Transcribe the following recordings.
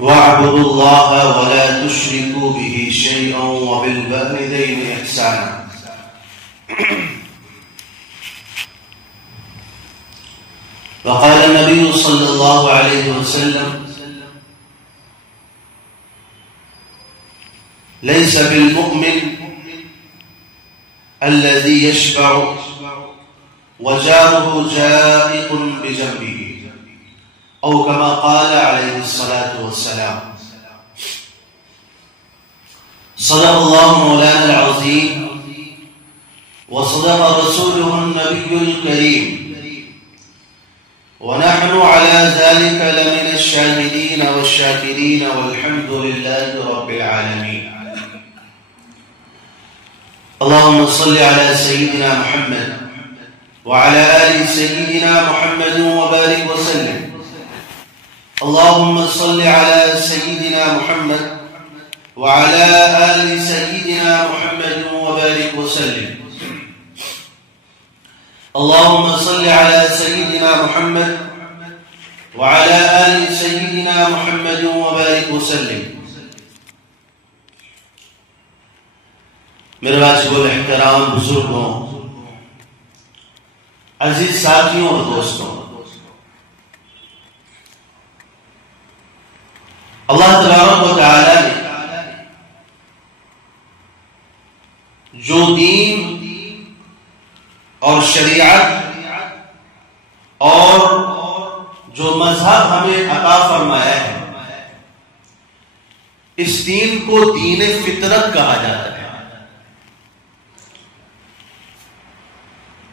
واعبدوا الله ولا تشركوا به شيئا وبالوالدين إحسانا. وقال النبي صلى الله عليه وسلم: ليس بالمؤمن الذي يشبع وجاره جائع بجنبه، أو كما قال عليه الصلاة والسلام. صدق الله مولانا العظيم وصدق رسوله النبي الكريم، ونحن على ذلك لمن الشاهدين والشاكرين، والحمد لله رب العالمين. اللهم صل على سيدنا محمد وعلى آل سيدنا محمد وبارك وسلم. اللهم صل على سيدنا محمد وعلى آل سيدنا محمد وبارك وسلم. اللهم صل على سيدنا محمد وعلى آل سيدنا محمد وبارك وسلم. میرے واجب الاحترام بزرگوں، عزیز ساتھیوں اور دوستوں، اللہ تبارک و تعالی نے جو دین اور شریعت اور جو مذہب ہمیں عطا فرمایا ہے، اس دین کو دین فطرت کہا جاتا ہے.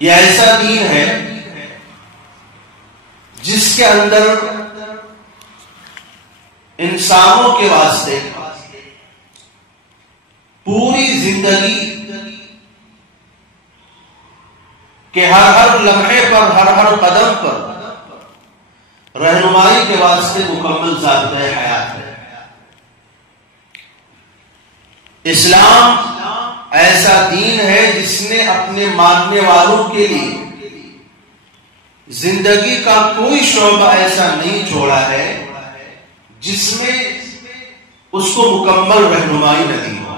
یہ ایسا دین ہے جس کے اندر انسانوں کے واسطے پوری زندگی کے ہر لمحے پر، ہر قدم پر رہنمائی کے واسطے مکمل ضابطۂ حیات ہے. اسلام ایسا دین ہے جس نے اپنے ماننے والوں کے لیے زندگی کا کوئی شعبہ ایسا نہیں چھوڑا ہے جس میں اس کو مکمل رہنمائی نہ دی ہو.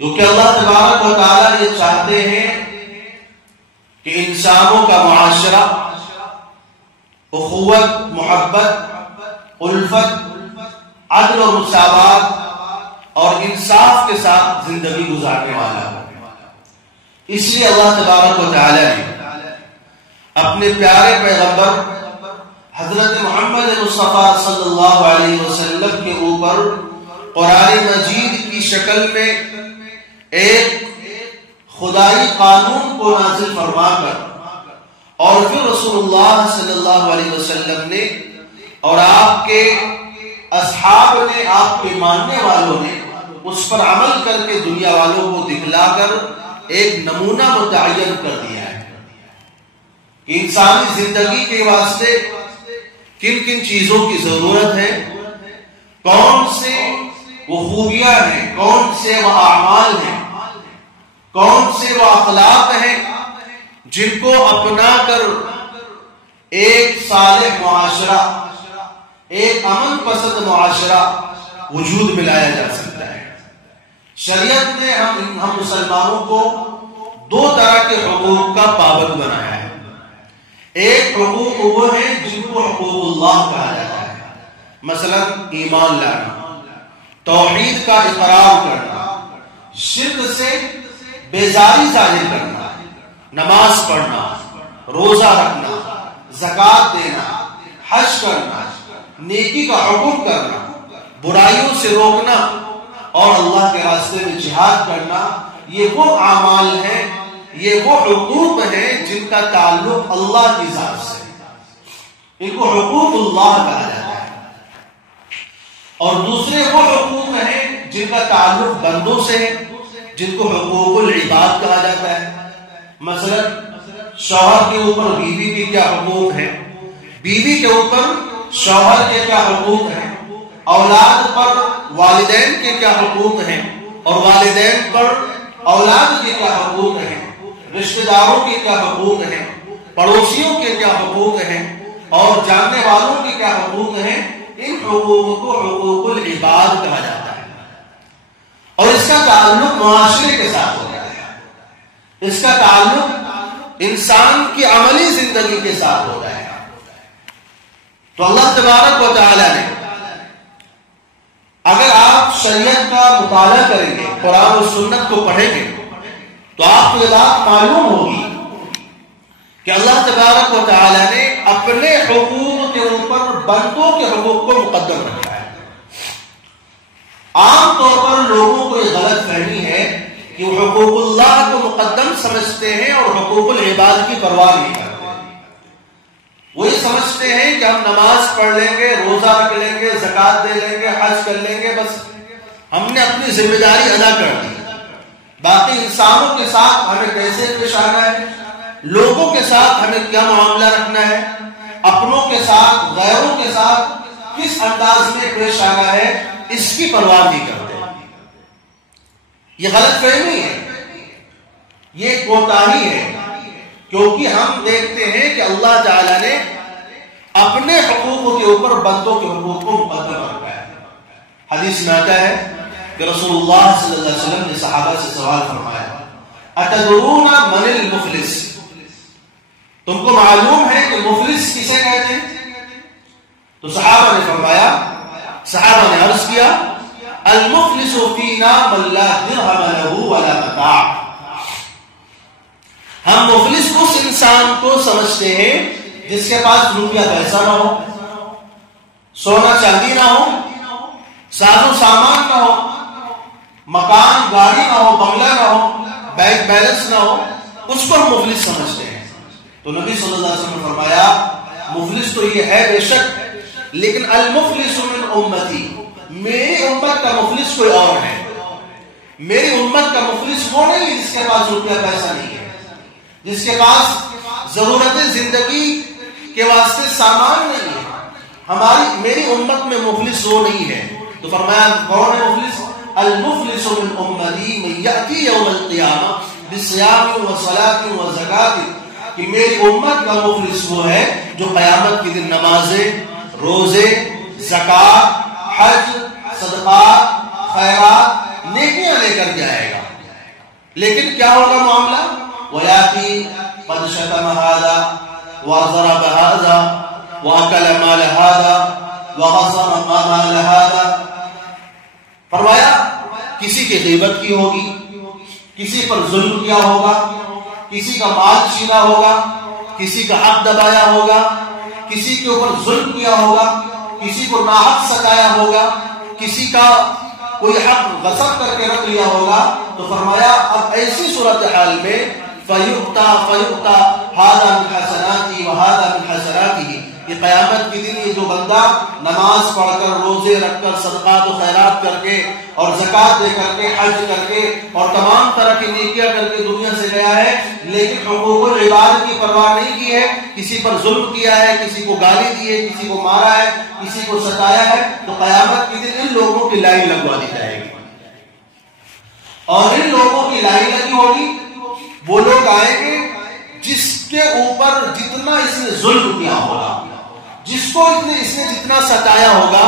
کیونکہ اللہ تبارک و تعالی یہ چاہتے ہیں کہ انسانوں کا معاشرہ اخوت، محبت، الفت، عدل و مساوات اور انصاف کے ساتھ زندگی گزارنے والا ہو. اس لیے اللہ تبارک و تعالی نے اپنے پیارے پیغمبر حضرت محمد مصطفیٰ صلی اللہ علیہ وسلم کے اوپر قرآن مجید کی شکل میں ایک خدائی قانون کو نازل فرما کر، اور پھر رسول اللہ صلی اللہ علیہ وسلم نے اور آپ کے اصحاب نے، آپ کے ماننے والوں نے اس پر عمل کر کے دنیا والوں کو دکھلا کر ایک نمونہ متعین کر دیا ہے کہ انسانی زندگی کے واسطے کن کن چیزوں کی ضرورت ہے، کون سے وہ خوبیاں ہیں، کون سے وہ اعمال ہیں، کون سے وہ اخلاق ہیں جن کو اپنا کر ایک صالح معاشرہ، ایک امن پسند معاشرہ وجود میں لایا جا سکتا ہے. شریعت نے ہم مسلمانوں کو دو طرح کے حقوق کا پابند بنایا ہے. ایک حقوق وہ ہیں جن کو حقوق اللہ کہا جاتا ہے، مثلا ایمان لانا، توحید کا اقرار کرنا، شرک سے بیزاری ظاہر کرنا، نماز پڑھنا، روزہ رکھنا، زکوٰۃ دینا، حج کرنا، نیکی کا حکم کرنا، برائیوں سے روکنا اور اللہ کے راستے میں جہاد کرنا. یہ وہ اعمال ہیں، یہ وہ حقوق ہیں جن کا تعلق اللہ کی ذات سے، ان کو حقوق اللہ کہا جاتا ہے. اور دوسرے وہ حقوق ہیں جن کا تعلق بندوں سے ہے، جن کو حقوق العباد کہا جاتا ہے. مثلا شوہر کے اوپر بیوی کے کیا حقوق ہیں، بیوی کے اوپر شوہر کے کیا حقوق ہیں، اولاد پر والدین کے کیا حقوق ہیں، اور والدین پر اولاد کے کیا حقوق ہیں، رشتہ داروں کے کیا حقوق ہیں، پڑوسیوں کے کیا حقوق ہیں، اور جاننے والوں کے کیا حقوق ہیں. ان حقوق کو حقوق العباد کہا جاتا ہے، اور اس کا تعلق معاشرے کے ساتھ ہوتا ہے، اس کا تعلق انسان کی عملی زندگی کے ساتھ ہوتا ہے۔ تو اللہ تبارک و تعالی نے، اگر آپ شریعت کا مطالعہ کریں گے، قرآن و سنت کو پڑھیں گے، تو آپ کو یہ بات معلوم ہوگی کہ اللہ تبارک و تعالی نے اپنے حقوق کے اوپر بندوں کے حقوق کو مقدم رکھا ہے۔ عام طور پر لوگوں کو یہ غلط فہمی ہے کہ وہ حقوق اللہ کو مقدم سمجھتے ہیں اور حقوق العباد کی پرواہ نہیں کرتے۔ وہ یہ سمجھتے ہیں کہ ہم نماز پڑھ لیں گے، روزہ رکھ لیں گے، زکوٰۃ دے لیں گے، حج کر لیں گے، بس ہم نے اپنی ذمہ داری ادا کر دی۔ باقی انسانوں کے ساتھ ہمیں کیسے پیش آنا ہے، لوگوں کے ساتھ ہمیں کیا معاملہ رکھنا ہے، اپنوں کے ساتھ، غیروں کے ساتھ کس انداز میں پیش آنا ہے، اس کی پرواہ نہیں کرتے۔ یہ غلط فہمی ہے، یہ کوتاہی ہے، کیونکہ ہم دیکھتے ہیں کہ اللہ تعالی نے اپنے حقوق کے اوپر بندوں کے حقوق کو مقدم رکھا ہے۔ حدیث میں آتا ہے کہ رسول اللہ صلی اللہ علیہ وسلم نے صحابہ سے سوال فرمایا، اتدرون من المفلس؟ تم کو معلوم ہے کہ مفلس کسے کہتے ہیں؟ تو صحابہ نے فرمایا، صحابہ نے عرض کیا، المفلس فینا من لا درہم لہ ولا متاع۔ ہم مفلس اس انسان کو سمجھتے ہیں جس کے پاس روپیہ پیسہ نہ ہو، سونا چاندی نہ ہو، ساز و سامان نہ ہو، مکان گاڑی نہ ہو، بنگلہ نہ ہو، بینک بیلنس نہ ہو، اس کو ہم مفلس سمجھتے ہیں۔ تو نبی صلی اللہ علیہ وسلم نے فرمایا، مفلس تو یہ ہے بے شک، لیکن المفلس من امتی، میری امت کا مفلس کوئی اور ہے۔ میری امت کا مفلس وہ نہیں جس کے پاس روپیہ پیسہ نہیں ہے، جس کے پاس ضرورت زندگی کے واسطے سامان نہیں ہے۔ میری امت میں مفلس وہ نہیں ہے۔ تو فرمایا کون ہے مفلس؟ المفلس من امتی من یأتی یوم القیامہ بصیام و صلاۃ و زکوٰۃ، کہ میری امت کا مفلس وہ ہے جو قیامت کے دن نمازیں، روزے، زکوٰۃ، حج، صدقات، خیرات، نیکیاں لے کر جائے گا۔ لیکن کیا ہوگا معاملہ؟ وَيَأْتِي قَدْ شَتَمَ هَذَا وَضَرَبَ هَذَا وَأَكَلَ مَالَ هَذَا وَغَصَبَ مَالَ هَذَا۔ فرمایا کسی کی غیبت کی ہوگی، کسی پر ظلم کیا ہوگا، کسی کا مال چھینا ہوگا، کسی کا حق دبایا ہوگا، کسی کے اوپر ظلم کیا ہوگا، کسی کو ناحق ستایا ہوگا، کسی کا کوئی حق غصب کر کے رکھ لیا ہوگا۔ تو فرمایا اب ایسی صورتحال میں فَيُؤْتَى هَذَا مِنْ حَسَنَاتِهِ وَهَذَا مِنْ حَسَنَاتِهِ، یہ قیامت کے دن یہ جو بندہ نماز پڑھ کر، روزے رکھ کر، صدقات و خیرات کر کے اور زکوٰۃ دے کر کے، حج کر کے اور تمام طرح کی نیکیاں کر کے دنیا سے گیا ہے، لیکن حقوق العباد کی پرواہ نہیں کی ہے، کسی پر ظلم کیا ہے، کسی کو گالی دی ہے، کسی کو مارا ہے، کسی کو ستایا ہے، تو قیامت کے دن ان لوگوں کی لائن لگوا دی جائے گی، اور ان لوگوں کی لائن لگی ہوگی۔ وہ لوگ آئیں گے جس کے اوپر جتنا اس نے ظلم کیا ہوگا، جس کو اس نے جتنا ستایا ہوگا،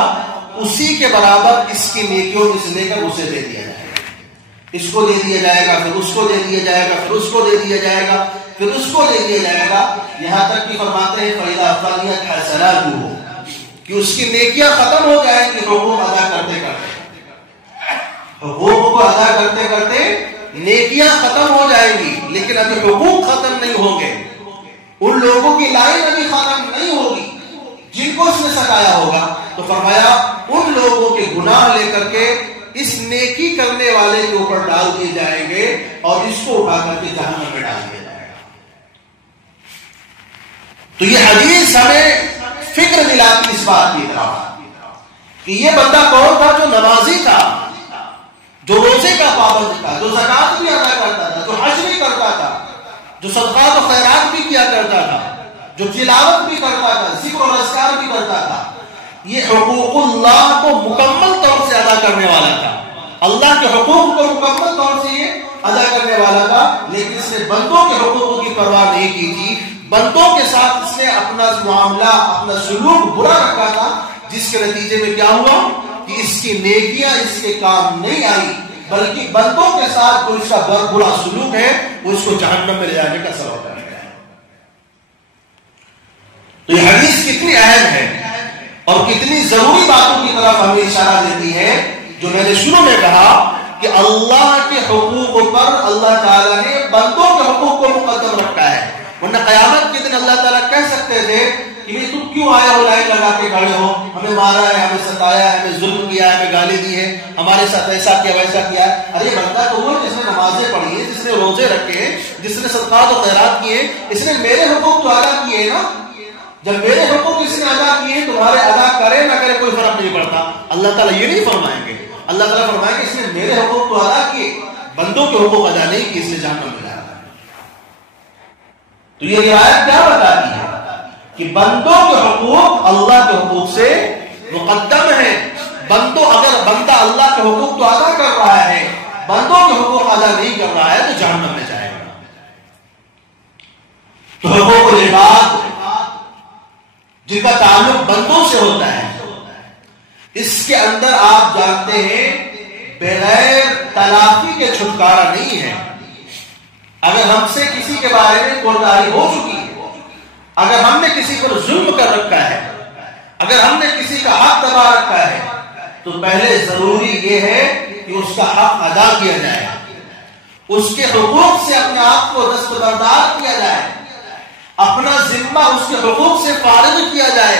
اسی کے برابر اس کی نیکیوں میں سے لے کر اسے دے دیا جائے گا۔ اس کو دے دیا جائے گا، پھر اس کو دے دیا جائے گا، پھر اس کو دے دیا جائے گا، پھر اس کو دے دیا جائے گا، یہاں تک کہ فرماتے ہیں فَإِذَا فَنِيَتْ حَسَنَاتُهُ، کہ اس کی نیکیاں ختم ہو جائیں گی حقوق ادا کرتے کرتے، حقوق کو ادا کرتے کرتے نیکیاں ختم ہو جائیں گی، لیکن ابھی حقوق ختم نہیں ہوں گے۔ ان لوگوں کی لائن ابھی ختم نہیں ہوگی جن کو اس نے ستایا ہوگا۔ تو فرمایا ان لوگوں کے گناہ لے کر کے اس نیکی کرنے والے کے اوپر ڈال دیے جائیں گے، اور اس کو اٹھا کر کے جہنم میں ڈال دیا جائے گا۔ تو یہ حدیث ہمیں فکر دلاتی اس بات کی طرف کہ یہ بندہ کون تھا؟ جو نمازی تھا، جو روزے کا پابند تھا، جو زکوٰۃ بھی ادا کرتا تھا، جو حج بھی کرتا تھا، جو صدقات و خیرات بھی کیا کرتا تھا، جو تلاوت بھی کرتا تھا، ذکر و اذکار بھی کرتا تھا۔ یہ حقوق اللہ کو مکمل طور سے ادا کرنے والا تھا، اللہ کے حقوق کو مکمل طور سے یہ ادا کرنے والا تھا، لیکن اس نے بندوں کے حقوق کی پرواہ نہیں کی تھی۔ بندوں کے ساتھ اس نے اپنا معاملہ، اپنا سلوک برا رکھا تھا، جس کے نتیجے میں کیا ہوا کہ اس کی نیکیاں اس کے کام نہیں آئی، بلکہ بندوں کے ساتھ جو اس کا برا سلوک ہے وہ اس کو جہنم میں لے جانے کا سبب بن گیا ہے۔ تو یہ حدیث کتنی اہم ہے اور کتنی ضروری باتوں کی طرف ہمیں اشارہ دیتی ہے، جو میں نے شروع میں کہا کہ اللہ کے حقوق پر اللہ تعالیٰ نے بندوں کے حقوق کو مقدم رکھا ہے، ورنہ قیامت کے دن اللہ تعالیٰ کہہ سکتے تھے کہ تم کیوں آئے ہو لائن لگا کے کھڑے ہو، ہمیں مارا ہے، ہمیں ستایا ہے، ہمیں ظلم کیا ہے، ہمیں گالی دی ہے، ہمارے ساتھ ایسا کیا ویسا کیا ہے۔ ارے بندہ تو وہ جس نے نمازیں پڑھی ہیں، جس نے روزے رکھے ہیں، جس نے صدقات و خیرات کیے، اس نے میرے حقوق تو ادا کیے ہیں نا۔ جب میرے حقوق اس نے ادا کیے تمہارے ادا کرے نہ کرے کوئی فرق نہیں پڑتا۔ اللہ تعالیٰ یہ نہیں فرمائیں گے، اللہ تعالیٰ فرمائیں گے اس نے میرے حقوق تو ادا کیے، بندوں کے حقوق ادا نہیں کیے، اس نے جہنم میں جانا ہے۔ تو یہ روایت کیا بتاتی ہے کہ بندوں کے حقوق اللہ کے حقوق سے مقدم ہیں۔ بندوں اگر بندہ اللہ کے حقوق تو ادا کر رہا ہے، بندوں کے حقوق ادا نہیں کر رہا ہے تو جہنم میں جائے گا۔ تو حقوق العباد جن کا تعلق بندوں سے ہوتا ہے، اس کے اندر آپ جانتے ہیں بغیر تلافی کے چھٹکارا نہیں ہے۔ اگر ہم سے کسی کے بارے میں کوتاہی ہو چکی ہے، اگر ہم نے کسی پر ظلم کر رکھا ہے، اگر ہم نے کسی کا حق دبا رکھا ہے، تو پہلے ضروری یہ ہے کہ اس کا حق ادا کیا جائے، اس کے حقوق سے اپنے آپ کو دستبردار کیا جائے، اپنا ذمہ اس کے حقوق سے فارغ کیا جائے،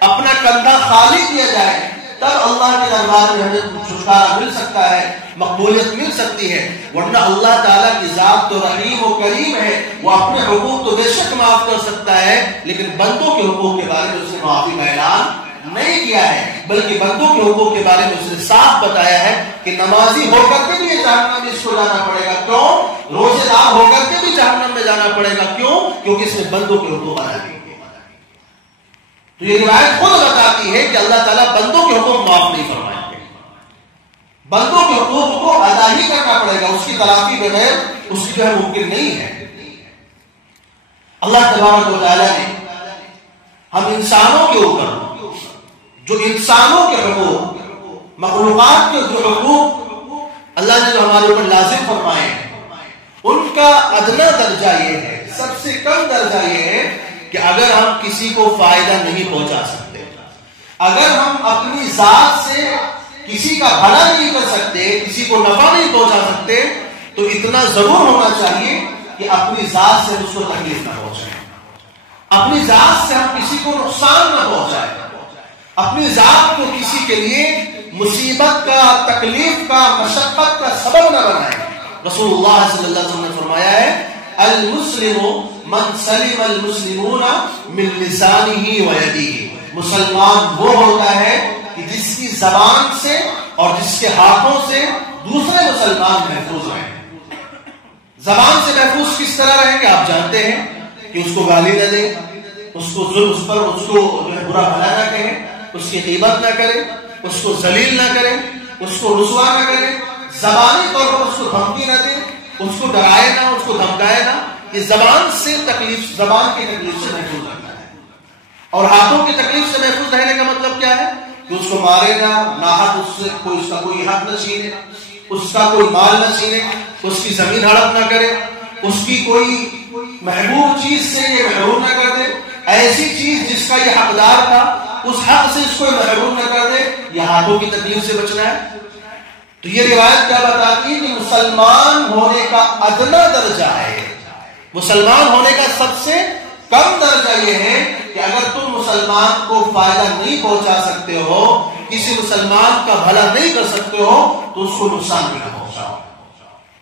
اپنا کندھا خالی کیا جائے، تب اللہ کے دربار میں ہمیں چھٹکارا مل سکتا ہے، مقبولیت مل سکتی ہے۔ ورنہ اللہ تعالیٰ کی ذات تو رحیم و کریم ہے، وہ اپنے حقوق تو بے شک معاف کر سکتا ہے، لیکن بندوں کے حقوق کے بارے میں اس نے معافی کا اعلان نہیں کیا ہے، بلکہ بندوں کے حقوق کے بارے میں اس نے صاف بتایا ہے کہ نمازی ہو کر کے بھی یہ جہنم میں اس کو جانا پڑے گا۔ کیوں؟ روزے دار ہو کر کے بھی جہنم میں جانا پڑے گا۔ کیوں؟ کیونکہ اس نے بندوں کے حقوق ادا کیے۔ تو یہ روایت خود بتاتی ہے کہ اللہ تعالیٰ بندوں کے حقوق معاف نہیں فرمائیں گے، بندوں کے حقوق کو ادا ہی کرنا پڑے گا، اس کی تلافی بغیر اس کی جو ہے ممکن نہیں ہے۔ اللہ تبارک و تعالیٰ نے ہم انسانوں کے اوپر جو انسانوں کے حقوق، مخلوقات کے جو حقوق اللہ نے جو ہمارے اوپر لازم فرمائے ہیں، ان کا ادنا درجہ یہ ہے، سب سے کم درجہ یہ ہے کہ اگر ہم کسی کو فائدہ نہیں پہنچا سکتے، اگر ہم اپنی ذات سے کسی کا بھلا نہیں کر سکتے، کسی کو نفع نہیں پہنچا سکتے، تو اتنا ضرور ہونا چاہیے کہ اپنی ذات سے اس کو تکلیف نہ پہنچائے، اپنی ذات سے ہم کسی کو نقصان نہ پہنچائے، اپنی ذات کو کسی کے لیے مصیبت کا، تکلیف کا، مشقت کا سبب نہ بنائے۔ رسول اللہ صلی اللہ علیہ وسلم نے فرمایا ہے المسلم من سلم المسلمون من لسانه ويده، مسلمان وہ ہوتا ہے کہ جس کی زبان سے اور جس کے ہاتھوں سے دوسرے مسلمان محفوظ رہیں۔ زبان سے محفوظ کس طرح رہیں گے؟ آپ جانتے ہیں کہ اس کو گالی نہ دیں، اس کو ظلم، اس پر اس کو برا بھلا نہ کہیں، اس کی غیبت نہ کرے، اس کو ذلیل نہ کرے، اس کو رسوا نہ کرے، زبانی طور پر اس کو دھمکی نہ دے، اس کو ڈرائے نہ، اس کو دھمکائے نہ۔ یہ زبان سے تکلیف، زبان کی تکلیف سے محفوظ رہنا ہے۔ اور ہاتھوں کی تکلیف سے محفوظ رہنے کا مطلب کیا ہے؟ کہ اس کو مارے نہ، ناحق اس سے کوئی اس کا کوئی حق نہ چھینے، اس کا کوئی مال نہ چھینے، اس کی زمین ہڑپ نہ کرے، اس کی کوئی محبوب چیز سے یہ محروم نہ کر دے، ایسی چیز جس کا یہ حقدار تھا اس حق سے اس کو محروم نہ کر دے، یہ ہاتھوں کی تکلیف سے بچنا ہے۔ تو یہ روایت کیا بتاتی ہے کہ مسلمان ہونے کا ادنا درجہ ہے، مسلمان ہونے کا سب سے کم درجہ یہ ہے کہ اگر تم مسلمان کو فائدہ نہیں پہنچا سکتے ہو، کسی مسلمان کا بھلا نہیں کر سکتے ہو، تو اس کو نقصان بھی نہ پہنچاؤ۔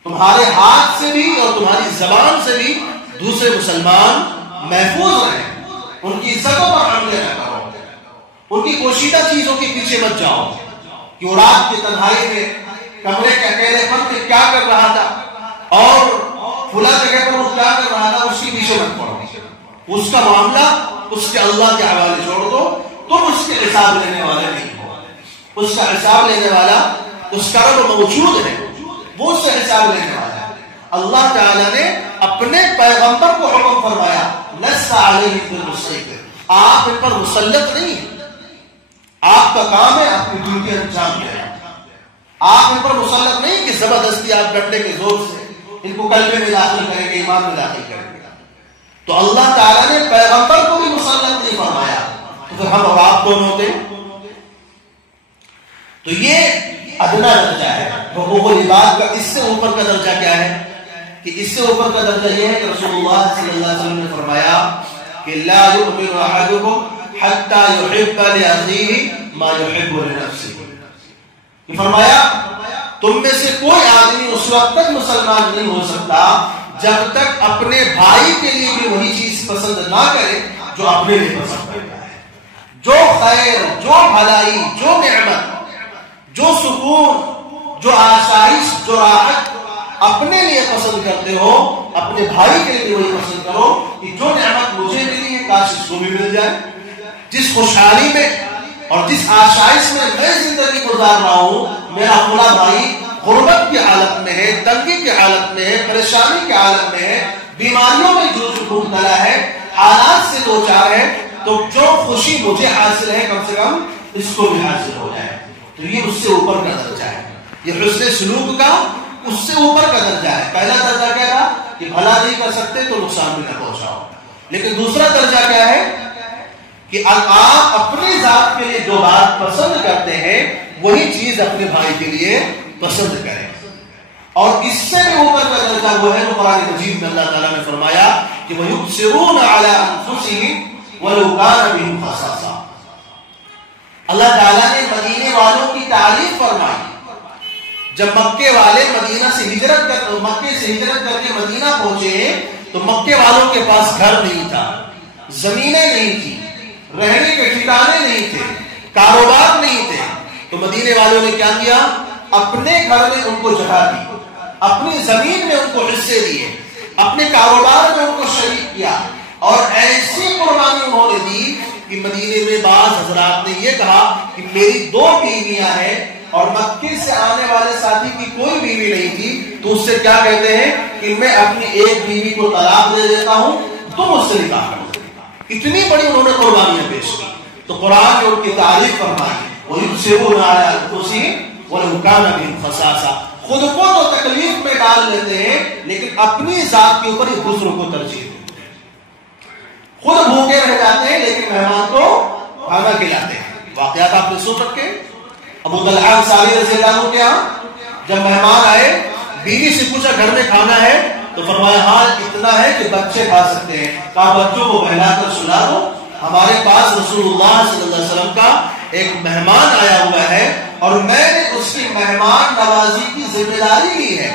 تمہارے ہاتھ سے بھی اور تمہاری زبان سے بھی دوسرے مسلمان محفوظ رہیں، ان کی عزتوں پر حملے نہ کرو، ان کی پوشیدہ چیزوں کے پیچھے مت جاؤ کہ وہ رات کی تنہائی میں کمرے کے اکیلے پن میں کیا کر رہا تھا اور فلاں جگہ پر وہ کیا کر رہا تھا، اس کے پیچھے مت پڑو۔ اس کا معاملہ اس کے اللہ کے حوالے چھوڑ دو، تم اس کے حساب لینے والے نہیں ہو، اس کا حساب لینے والا اس کا رب موجود ہے، وہ اس سے حساب لینے والا ہے۔ اللہ تعالیٰ نے اپنے پیغمبر کو حکم فرمایا لست علیہم بالمسیطر، آپ ان پر مسلط نہیں ہیں، آپ کا کام ہے اپنی ڈیوٹی انجام دیں. آپ ان پر مسلط نہیں کہ زبردستی آپ ڈنڈے کے زور سے ان کو قلبے میں داخل کریں گے، ایمان میں داخل کریں گے. تو اللہ تعالیٰ نے پیغمبر کو بھی مسلط نہیں فرمایا، تو پھر ہم اور آپ کون ہوتے؟ تو یہ ادنا درجہ ہے حقوق العباد کا. اس سے اوپر کا درجہ کیا ہے؟ کہ اس سے اوپر کا درجہ یہ ہے کہ رسول اللہ صلی اللہ علیہ وسلم نے فرمایا کہ لا یؤمن احدکم حتی یحب لاخیہ ما یحب لنفسہ. یہ فرمایا تم میں سے کوئی آدمی اس وقت تک مسلمان نہیں ہو سکتا جب تک اپنے بھائی کے لیے بھی وہی چیز پسند نہ کرے جو اپنے لیے پسند کرتا ہے. جو خیر، جو بھلائی، جو نعمت، جو سکون، جو آسائش، جو راحت اپنے لیے پسند کرتے ہو اپنے بھائی کے لیے وہی پسند کرو کہ جو نعمت مجھے ملی ہے کاش اس کو بھی مل جائے. جس خوشحالی میں اور جس آسائش میں زندگی گزار رہا ہوں، میرا فلاں بھائی غربت کی حالت میں ہے، تنگی کی حالت میں ہے، پریشانی کی حالت میں ہے، بیماریوں میں جوجھ مبتلا ہے، حالات سے دو چار ہے، تو جو خوشی مجھے حاصل ہے کم سے کم اس کو بھی حاصل ہو جائے. تو یہ اس سے اوپر کا درجہ ہے. یہ حسن سلوک کا اس سے اوپر کا درجہ ہے. پہلا درجہ کیا تھا کہ بھلا نہیں کر سکتے تو نقصان بھی نہ پہنچاؤ. لیکن دوسرا درجہ کیا ہے کہ آپ اپنی ذات کے لیے جو بات پسند کرتے ہیں وہی چیز اپنے بھائی کے لیے پسند کریں. اور اس سے بھی اوپر کا درجہ وہ ہے جو قرآن مجید میں اللہ تعالیٰ نے فرمایا کہ وَيُؤْثِرُونَ عَلَىٰ أَنفُسِهِمْ وَلَوْ كَانَ بِهِمْ خَصَاصَةٌ. اللہ تعالیٰ نے مدینے والوں کی تعریف فرمائی. جب مکے والے مدینہ سے ہجرت کر کے مدینہ پہنچے تو مکے والوں کے پاس گھر نہیں تھا، زمینیں نہیں تھی، رہنے کے ٹھکانے نہیں تھے، کاروبار نہیں تھے. تو مدینے والوں نے کیا کیا؟ اپنے گھر میں ان کو جگہ دی، اپنی زمین میں ان کو حصے دیے، اپنے کاروبار میں ان کو شریک کیا، اور ایسی قربانی انہوں نے دی کہ مدینے میں بعض حضرات نے یہ کہا کہ میری 2 بیویاں ہیں اور مکے سے آنے والے ساتھی کی کوئی بیوی نہیں تھی، تو اس سے کیا کہتے ہیں کہ میں اپنی ایک بیوی کو طلاق دے دیتا ہوں، تم اس سے نکاح کرو. اتنی بڑی انہوں نے قربانیاں پیش کی. تو قرآن نے ان کی تعریف فرمائی وَيُؤْثِرُونَ عَلَىٰ أَنفُسِهِمْ وَلَوْ كَانَ بِهِمْ خَصَاصَةٌ. خود کو تو تکلیف میں ڈال لیتے ہیں لیکن اپنی ذات کے اوپر ہی دوسروں کو ترجیح دیتے ہیں. خود بھوکے رہ جاتے ہیں لیکن مہمان کو کھانا کھلاتے ہیں. واقعات آپ نے سن رکھے. ابو طلحہ انصاری رضی اللہ عنہ کے یہاں جب مہمان آئے، بیوی سے پوچھا گھر میں کھانا ہے؟ تو فرمایا ہاں اتنا ہے کہ بچے کھا سکتے ہیں. کہا بچوں کو بہلا کر سلا دو، ہمارے پاس رسول اللہ صلی اللہ علیہ وسلم کا ایک مہمان آیا ہوا ہے اور میں نے اس کی مہمان نوازی کی ذمہ داری لی ہے،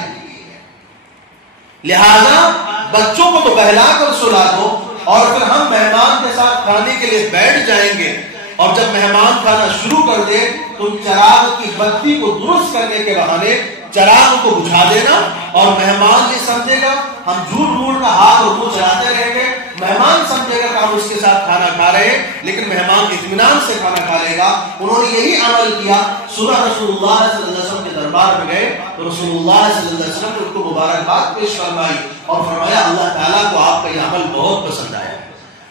لہذا بچوں کو تو بہلا کر سلا دو اور پھر ہم مہمان کے ساتھ کھانے کے لیے بیٹھ جائیں گے. اور جب مہمان کھانا شروع کر دے تو چراغ کی بتی کو درست کرنے کے بہانے چراغ کو بجھا دینا، اور مہمان یہ سمجھے گا ہم جھوٹ موٹ کا ہاتھ اور منہ چلاتے رہیں گے، مہمان سمجھے گا کہ ہم اس کے ساتھ کھانا کھا رہے ہیں لیکن مہمان اطمینان سے کھانا کھا لے گا. انہوں نے یہی عمل کیا. صبح رسول اللہ صلی اللہ علیہ وسلم کے دربار میں گئے تو رسول اللہ صلی اللہ علیہ وسلم نے ان کو مبارکباد پیش فرمائی اور فرمایا اللہ تعالیٰ کو آپ کا یہ عمل بہت پسند آیا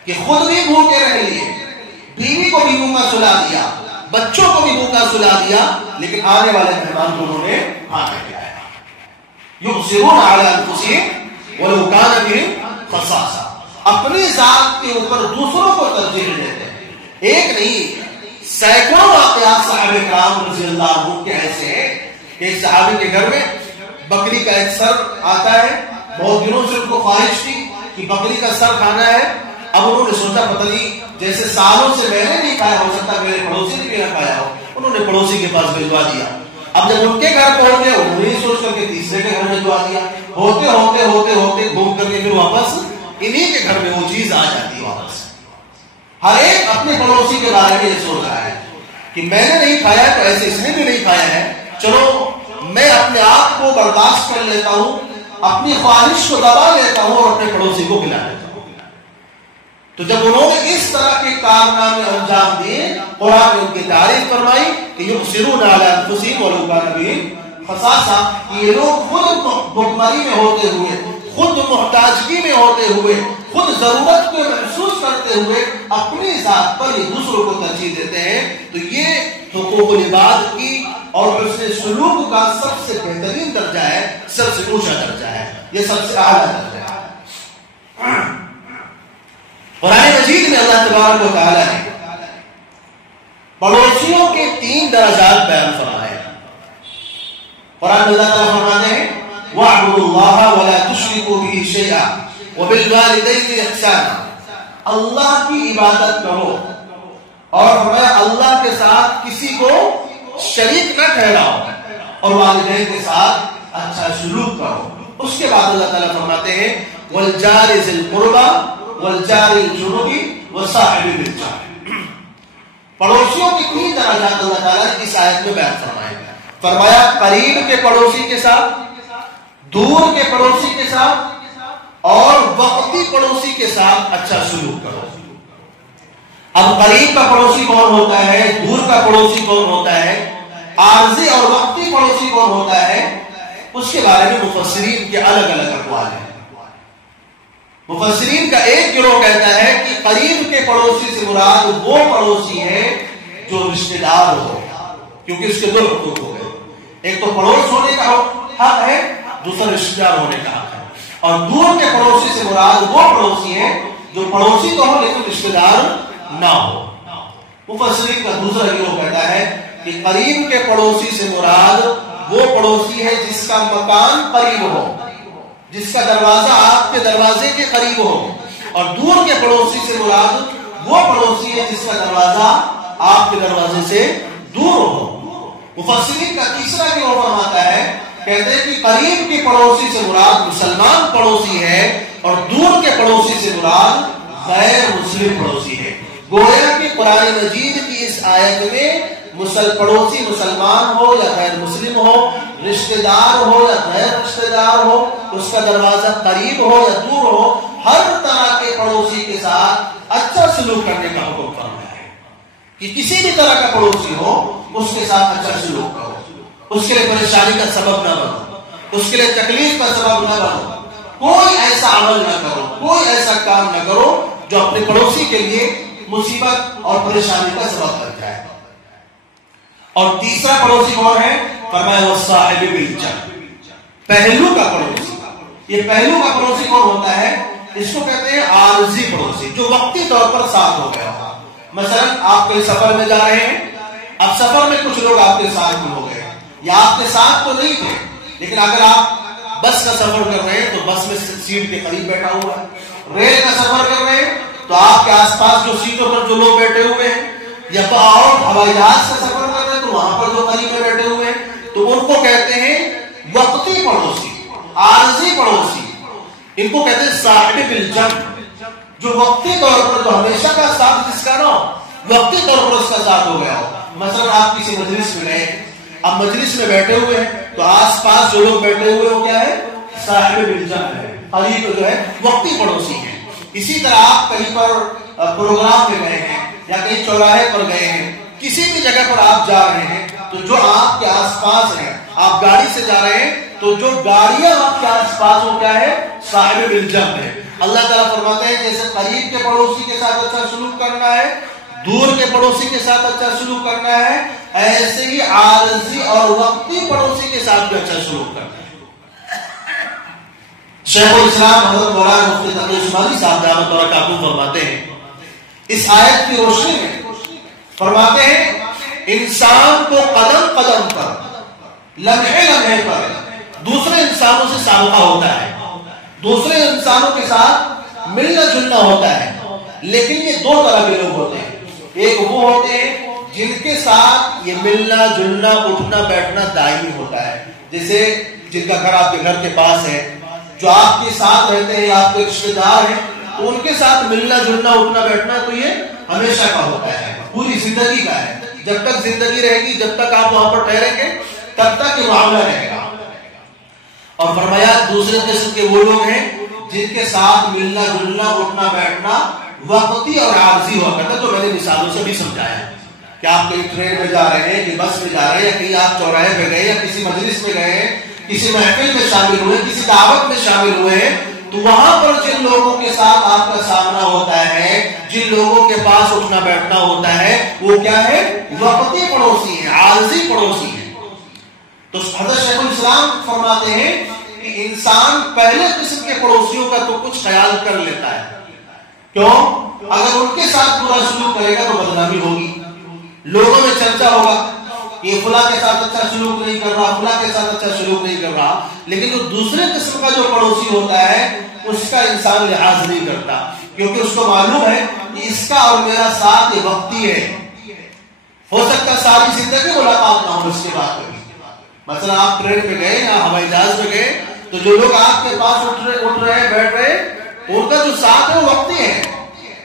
کہ خود بھی بھوکے رہ لیے، بیوی کو بھی بھوکا سلا دیا، بچوں کو بھی بھوکا سلا دیا، لیکن آنے والے مہمان کو انہوں نے کھانا کھلایا. یؤثرون علی انفسہم ولو کان بہم خصاصہ. اپنی ذات کے اوپر دوسروں کو ترجیح دیتے ہیں. ایک نہیں، سینکڑوں واقعات صحابہ کرام رضی اللہ عنہ کے ایسے ہیں. ایک صحابی کے گھر میں بکری کا ایک سر آتا ہے، بہت دنوں سے ان کو خواہش تھی کہ بکری کا سر کھانا ہے. اب انہوں نے سوچا پتہ نہیں جیسے سالوں سے میں نے نہیں کھایا، ہو سکتا میرے پڑوسی نے بھی نہ کھایا ہو. انہوں نے پڑوسی کے پاس بھجوا دیا. اب جب ان کے گھر پہنچ گئے انہوں نے سوچ کر کے تیسرے کے گھر بھجوا دیا. ہوتے ہوتے ہوتے ہوتے گھوم کر کے پھر واپس انہی کے گھر میں وہ چیز آ جاتی ہے واپس. ہر ایک اپنے پڑوسی کے بارے میں یہ سوچ رہا ہے کہ میں نے نہیں کھایا تو ایسے اس نے بھی نہیں کھایا ہے، چلو میں اپنے آپ کو برداشت کر لیتا ہوں، اپنی خواہش کو دبا لیتا ہوں اور اپنے پڑوسی کو کھلا لیتا ہوں. تو جب انہوں نے اس طرح کے کارنامے انجام دیے، قرآن نے ان کی تعریف فرمائی کہ یؤثرون علی انفسہم ولو کان بہم خصاصہ. یہ لوگ خود بھوکمری میں ہوتے ہوئے، خود محتاجگی میں ہوتے ہوئے، خود ضرورت کو محسوس کرتے ہوئے اپنی ذات پر یہ دوسروں کو ترجیح دیتے ہیں. تو یہ حقوق العباد کی اور حسن سلوک کا سب سے بہترین درجہ ہے، سب سے اونچا درجہ ہے، یہ سب سے اعلیٰ درجہ ہے۔ قرآن مجید میں اللہ تبارک و تعالیٰ نے پڑوسیوں کے 3 درجات بیان فرمائے۔ قرآن اللہ تعالیٰ فرماتے ہیں وَاعْبُدُوا اللَّهَ وَلَا تُشْرِكُوا بِهِ شَيْئًا وَبِالْوَالِدَيْنِ إِحْسَانًا، اللہ کی عبادت کرو اور فرمایا اللہ کے ساتھ کسی کو شریک نہ ٹھہراؤ اور والدین کے ساتھ اچھا سلوک کرو۔ اس کے بعد اللہ تعالیٰ فرماتے ہیں وَالْجَارِ ذِي الْقُرْبَى وَالْجَارِ الْجُنُبِ وَصَاحِبِ بِالْجَنبِ، پڑوسیوں کی 3 درجات اللہ تعالیٰ نے اس آیت میں بیان فرمائے۔ فرمایا قریب کے پڑوسی کے ساتھ، دور کے پڑوسی کے ساتھ اور وقتی پڑوسی کے ساتھ اچھا سلوک کرو۔ اب قریب کا پڑوسی کون ہوتا ہے، دور کا پڑوسی کون ہوتا ہے، عارضی اور وقتی پڑوسی کون ہوتا ہے، اس کے بارے میں مفسرین کے الگ الگ اقوال ہیں۔ مفسرین کا ایک گروہ کہتا ہے کہ قریب کے پڑوسی سے مراد وہ پڑوسی ہے جو رشتہ دار ہو، کیونکہ اس کے 2 حقوق ہو گئے، ایک تو پڑوس ہونے کا حق ہے، دوسرا رشتہ دار ہونے کا حق ہے۔ اور دور کے پڑوسی سے مراد وہ پڑوسی ہے جو پڑوسی تو ہو لیکن رشتہ دار نہ ہو۔ مفسرین کا دوسرا گروہ کہتا ہے کہ قریب کے پڑوسی سے مراد وہ پڑوسی ہے جس کا مکان قریب ہو، جس کا دروازہ آپ کے دروازے کے قریب ہو، اور دور کے پڑوسی سے مراد وہ پڑوسی ہے جس کا دروازہ آپ کے دروازے سے دور ہو۔ مفسرین کا تیسرا گروہ فرماتا ہے، کہتے ہیں کہ قریب کے پڑوسی سے مراد مسلمان پڑوسی ہے اور دور کے پڑوسی سے مراد غیر مسلم پڑوسی ہے۔ گویا کہ قرآن مجید کی اس آیت میں پڑوسی مسلمان ہو یا غیر مسلم ہو، رشتہ دار ہو یا غیر رشتہ دار ہو، اس کا دروازہ قریب ہو یا دور ہو، ہر طرح کے پڑوسی کے ساتھ اچھا سلوک کرنے کا حکم فرمایا ہے کہ کسی بھی طرح کا پڑوسی ہو اس کے ساتھ اچھا سلوک کرو، اس کے لیے پریشانی کا سبب نہ بنو، اس کے لیے تکلیف کا سبب نہ بنو، کوئی ایسا عمل نہ کرو، کوئی ایسا کام نہ کرو جو اپنے پڑوسی کے لیے مصیبت اور پریشانی کا سبب بن جائے۔ اور تیسرا پڑوسی کون ہے؟ فرمایا وصاحب بالجنب، پہلو کا پڑوسی۔ یہ پہلو کا پڑوسی کون ہوتا ہے؟ اس کو کہتے ہیں عارضی پڑوسی، جو وقتی طور پر ساتھ ہو گیا ہو۔ مثلا آپ کوئی سفر میں جا رہے ہیں، اب سفر میں کچھ لوگ آپ کے ساتھ ہو گئے یا آپ کے ساتھ تو نہیں تھے، لیکن اگر آپ بس کا سفر کر رہے ہیں تو بس میں سیٹ کے قریب بیٹھا ہوا ہے، ریل کا سفر کر رہے ہیں تو آپ کے آس پاس جو سیٹوں پر جو لوگ بیٹھے ہوئے ہیں، یا تو اور ہوائی جہاز کا سفر کر رہے ہیں تو وہاں پر جو قریب میں بیٹھے ہوئے ہیں، تو ان کو کہتے ہیں وقتی پڑوسی، عارضی پڑوسی۔ ان کو کہتے ہیں صاحب بالجنب، جو وقتی طور پر جو ہمیشہ کا ساتھ جس کا نہ وقتی طور پر اس کا ساتھ ہو گیا ہو۔ مثلا آپ کسی مجلس میں گئے، اب مجلس میں بیٹھے ہوئے ہیں تو آس پاس جو لوگ بیٹھے ہوئے وہ کیا ہے؟ صاحب بالجنب ہے، قریب جو ہے وقتی پڑوسی ہے۔ اسی طرح آپ کہیں پر پروگرام میں گئے ہیں یا کہیں چوراہے پر گئے ہیں، کسی بھی جگہ پر آپ جا رہے ہیں تو جو آپ کے آس پاس ہیں، آپ گاڑی سے جا رہے ہیں تو جو گاڑیاں آپ کے آس پاس وہ کیا ہے؟ صاحب بالجنب ہے۔ اللہ تعالیٰ فرماتے ہیں جیسے قریب کے پڑوسی کے ساتھ اچھا سلوک کرنا ہے، دور کے پڑوسی کے ساتھ اچھا سلوک کرنا ہے، ایسے ہی عارضی اور وقتی پڑوسی کے ساتھ بھی اچھا سلوک کرنا ہے۔ شیخ الاسلام حضرت مولانا مفتی تقی عثمانی صاحب دامت برکاتہ فرماتے ہیں، اس آیت کی روشنی میں فرماتے ہیں انسان کو قدم قدم پر، لمحے لمحے پر دوسرے انسانوں سے سابقہ ہوتا ہے، دوسرے انسانوں کے ساتھ ملنا جلنا ہوتا ہے، لیکن یہ 2 طرح کے لوگ ہوتے ہیں۔ ایک وہ ہوتے ہیں جن کے ساتھ یہ ملنا جلنا اٹھنا بیٹھنا دائمی ہوتا ہے، جیسے جن کا گھر آپ کے گھر کے پاس ہے، جو آپ کے ساتھ رہتے ہیں، آپ کے رشتے دار ہیں، تو ان کے ساتھ ملنا جلنا اٹھنا بیٹھنا تو یہ ہمیشہ کا ہوتا ہے، پوری زندگی کا ہے، جب تک زندگی رہے گی، جب تک آپ وہاں پر ٹھہریں گے تب تک یہ معاملہ رہے گا۔ اور فرمایا دوسرے قسم کے وہ لوگ ہیں جن کے ساتھ ملنا جلنا اٹھنا بیٹھنا وقتی اور عارضی ہوا کرتا، جو میں نے مثالوں سے بھی سمجھایا کہ آپ کہیں ٹرین میں جا رہے ہیں کہ بس میں جا رہے ہیں یا کہیں آپ چوراہے پہ گئے یا کسی مجلس میں گئے ہیں، کسی محفل میں شامل ہوئے، کسی دعوت میں شامل ہوئے ہیں، تو وہاں پر جن لوگوں کے ساتھ آپ کا سامنا ہوتا ہے، جن لوگوں کے پاس اٹھنا بیٹھنا ہوتا ہے، وہ کیا ہے؟ وقتی پڑوسی ہیں، اسلام فرماتے ہیں کہ انسان پہلے قسم کے پڑوسیوں کا تو کچھ خیال کر لیتا ہے. کیوں؟ اگر ان کے ساتھ برا سلوک کرے گا تو بدنامی ہوگی, لوگوں میں چرچا ہوگا یہ فلاں کے ساتھ اچھا سلوک نہیں کر رہا, فلاں کے ساتھ اچھا سلوک نہیں کر رہا. لیکن جو دوسرے قسم کا جو پڑوسی ہوتا ہے اس کا انسان لحاظ نہیں کرتا, کیونکہ اس کو معلوم ہے کہ اس کا اور میرا ساتھ یہ وقتی ہے, ہو سکتا ساری زندگی ملاقات نہ ہو اس کے بعد کبھی. مثلا آپ ٹرین پہ گئے یا ہوائی جہاز پہ گئے تو جو لوگ آپ کے پاس اٹھ رہے بیٹھ رہے ان کا جو ساتھ ہے وہ وقتی ہے,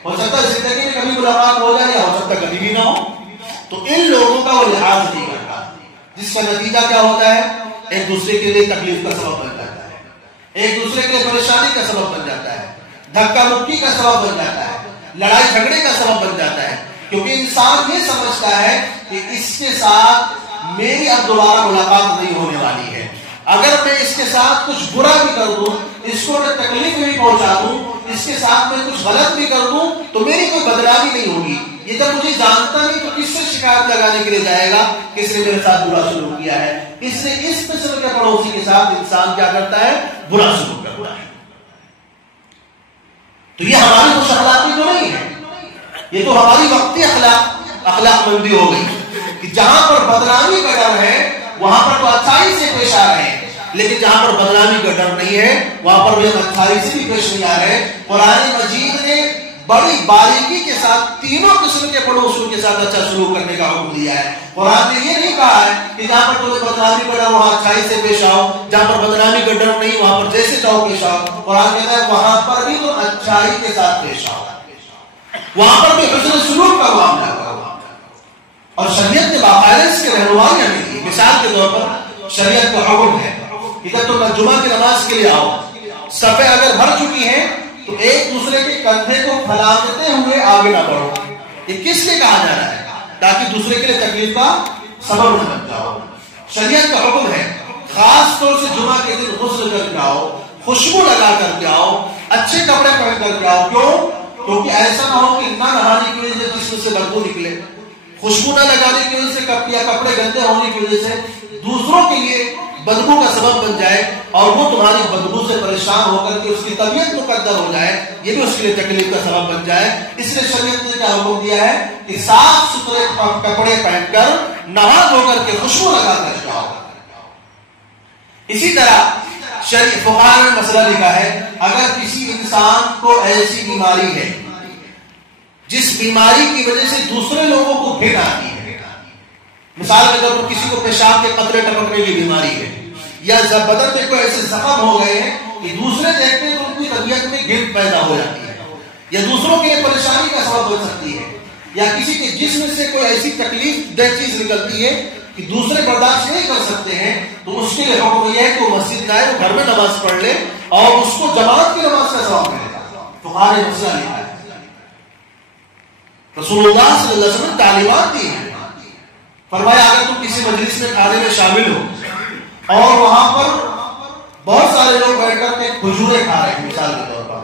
ہو سکتا ہے زندگی میں کبھی ملاقات ہو جائے یا ہو سکتا کبھی بھی نہ ہو. تو ان لوگوں کا وہ لحاظ نہیں کرتا, جس کا نتیجہ کیا ہوتا ہے, ایک دوسرے کے لیے تکلیف کا سبب بن جاتا ہے, ایک دوسرے کے لیے پریشانی کا سبب بن جاتا ہے, دھکا مکی کا سبب بن جاتا ہے, لڑائی جھگڑے کا سبب بن جاتا ہے. کیونکہ انسان یہ سمجھتا ہے کہ اس کے ساتھ میری اب دوبارہ ملاقات نہیں ہونے والی ہے, اگر میں اس کے ساتھ کچھ برا بھی کر دوں, اس کو میں تکلیف بھی پہنچا دوں, اس کے ساتھ میں کچھ غلط بھی کر دوں تو میری کوئی بدنامی نہیں ہوگی. یہ جب مجھے جانتا نہیں تو کس سے شکایت لگانے کے لیے جائے گا, کس نے میرے ساتھ برا سلوک کیا ہے. اس نے اس قسم کے پڑوسی کے ساتھ انسان کیا کرتا ہے, برا سلوک کرتا ہے. تو یہ ہماری خوش اخلاقی تو نہیں ہے, یہ تو ہماری وقتی اخلاق مندی ہو گئی کہ جہاں پر بدنامی کا ڈر ہے وہاں پر تو اچھائی سے پیش آ رہے ہیں, لیکن جہاں پر بدنامی کا ڈر نہیں ہے وہاں پر بھی ہم اچھائی سے بھی پیش نہیں آ رہے. قرآن مجید نے بڑی باریکی کے ساتھ تینوں قسم کے پڑوسیوں کے ساتھ اچھا سلوک کرنے کا حکم دیا ہے. قرآن نے یہ نہیں کہا ہے کہ جہاں پر تمہیں بدنامی کا ڈر وہاں اچھائی سے پیش آؤ, جہاں پر بدنامی کا ڈر نہیں وہاں پر جیسے چاہو پیش آؤ. قرآن کہتا ہے وہاں پر بھی تم اچھائی کے ساتھ پیش آؤ, وہاں پر بھی حسن سلوک کا معاملہ کرو. اور شریعت نے باقاعدہ اس کی رہنمائی ہمیں دی. مثال کے طور پر شریعت کا حکم ہے ادھر تم جمعہ کی نماز کے لیے آؤ, صفیں اگر بھر چکی ہیں تو ایک دوسرے کے کندھے کو پھیلاتے ہوئے آگے نہ بڑھو. یہ کس لیے کہا جا رہا ہے؟ تاکہ دوسرے کے لیے تکلیف کا سبب نہ بن جاؤ. شریعت کا حکم ہے خاص طور سے جمعہ کے دن غسل کر کے آؤ, خوشبو لگا کر کے آؤ, اچھے کپڑے پہن کر کے آؤ. کیوں؟ کیونکہ ایسا نہ ہو کہ نہ نہانے کی وجہ سے جسم سے بدبو نکلے, خوشبو نہ لگانے کی وجہ سے یا کپڑے گندے ہونے کی وجہ سے دوسروں کے لیے بدبو کا سبب بن جائے اور وہ تمہاری بدبو سے پریشان ہو کر کے اس کی طبیعت مقدر ہو جائے, یہ بھی اس کے لیے تکلیف کا سبب بن جائے. اس لیے شریعت نے کیا حکم دیا ہے کہ صاف ستھرے کپڑے پہن کر نہا دھو کر کے خوشبو لگا کر جاؤ. اسی طرح فقہاء نے مسئلہ لکھا ہے اگر کسی انسان کو ایسی بیماری ہے جس بیماری کی وجہ سے دوسرے لوگوں کو گھن آتی ہے, مثال کے طور پر کسی کو پیشاب کے قطرے ٹپکنے کی بیماری ہے, یا بدن میں کوئی ایسے زخم ہو گئے ہیں کہ دوسرے دیکھتے ہیں تو ان کی طبیعت میں گرد پیدا ہو جاتی ہے, یا دوسروں کے لیے پریشانی کا سبب بن سکتی ہے, یا کسی کے جسم سے کوئی ایسی تکلیف دہ چیز نکلتی ہے کہ دوسرے برداشت نہیں کر سکتے ہیں, تو اس کے لیے حکم یہ ہے کہ وہ مسجد جائے, وہ گھر میں نماز پڑھ لے اور اس کو جماعت کی نماز کا ثواب ملے گا. فقہاء نے مسئلہ لکھا ہے. رسول اللہ صلی اللہ علیہ وسلم نے تعلیمات دی ہیں, فرمایا اگر تم کسی مجلس میں کھانے میں شامل ہو اور وہاں پر بہت سارے لوگ بیٹھ کر کے کھجوریں کھا رہے ہیں مثال کے طور پر,